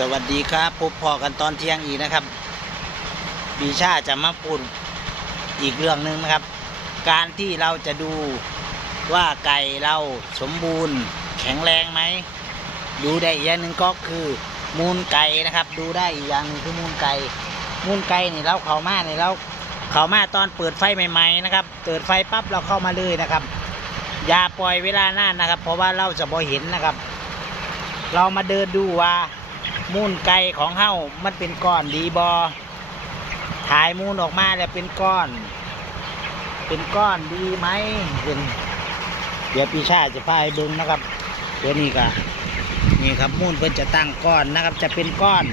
สวัสดีครับพบพอกันตอนเที่ยงอีกนะครับบีชาจะมาพูดอีกเรื่องหนึ่งนะครับ การที่เราจะดูว่าไก่เราสมบูรณ์แข็งแรงไหมดูได้อีกอย่างหนึ่งก็คือมูลไก่นะครับ ดูได้อีกอย่างนึงคือมูลไก่มูลไก่นี่เราเขามาเนี่ยเราเขามาตอนเปิดไฟใหม่ๆนะครับเปิดไฟปั๊บเราเข้ามาเลยนะครับ อย่าปล่อยเวลานานนะครับ เพราะว่าเราจะบ่เห็นนะครับ เรามาเดินดูว่า มูลไก่ของเฮามันเป็นก้อนดีบอถ่ายมูลออกมาแล้วเป็นก้อน เป็นก้อนดีไหมเป็นเดี๋ยวปีชาจะพาให้เบิ้งนะครับเดี๋ยวนี้ก็นี่ครับมูลเพิ่นจะตั้งก้อนนะครับ จะเป็นก้อน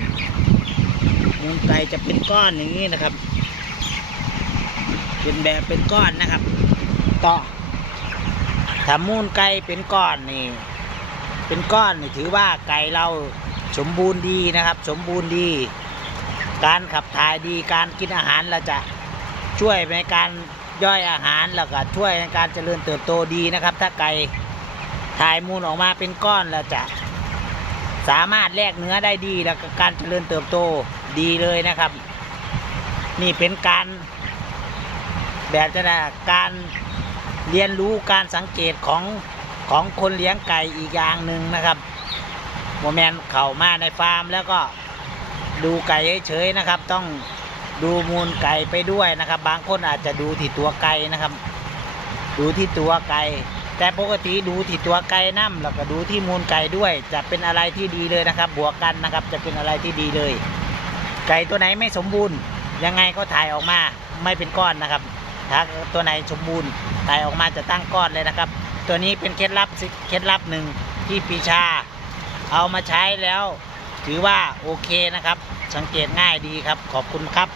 มูลไก่จะเป็นก้อนอย่างนี้นะครับ เป็นแบบเป็นก้อนนะครับ ต่อถ้ามูลไก่เป็นก้อนนี่ เป็นก้อนนี่ถือว่าไก่เรา สมบูรณ์ดีนะครับ สมบูรณ์ดี การขับถ่ายดีการกินอาหารเราจะช่วยในการย่อยอาหารแล้วก็ช่วยในการเจริญเติบโตดีนะครับ ถ้าไก่ถ่ายมูลออกมาเป็นก้อนเราจะสามารถแลกเนื้อได้ดีแล้วก็การเจริญเติบโตดีเลยนะครับ นี่เป็นการแบบจะนะการเรียนรู้การสังเกตของของคนเลี้ยงไก่อีกอย่างหนึ่งนะครับ โมแมนเข้ามาในฟาร์ม แล้วก็ดูไก่เฉยๆนะครับ ต้องดูมูลไก่ไปด้วยนะครับ บางคนอาจจะดูที่ตัวไก่นะครับ ดูที่ตัวไก่แต่ปกติดูที่ตัวไก่น้ำแล้วก็ดูที่มูลไก่ด้วย จะเป็นอะไรที่ดีเลยนะครับ บวกกันนะครับ จะเป็นอะไรที่ดีเลย ไก่ตัวไหนไม่สมบูรณ์ ยังไงก็ถ่ายออกมาไม่เป็นก้อนนะครับถ้าตัวไหนสมบูรณ์ถ่ายออกมาจะตั้งก้อนเลยนะครับ ตัวนี้เป็นเคล็ดลับเคล็ดลับหนึ่งที่ปีชา เอามาใช้แล้ว ถือว่าโอเคนะครับ สังเกตง่ายดีครับ ขอบคุณครับ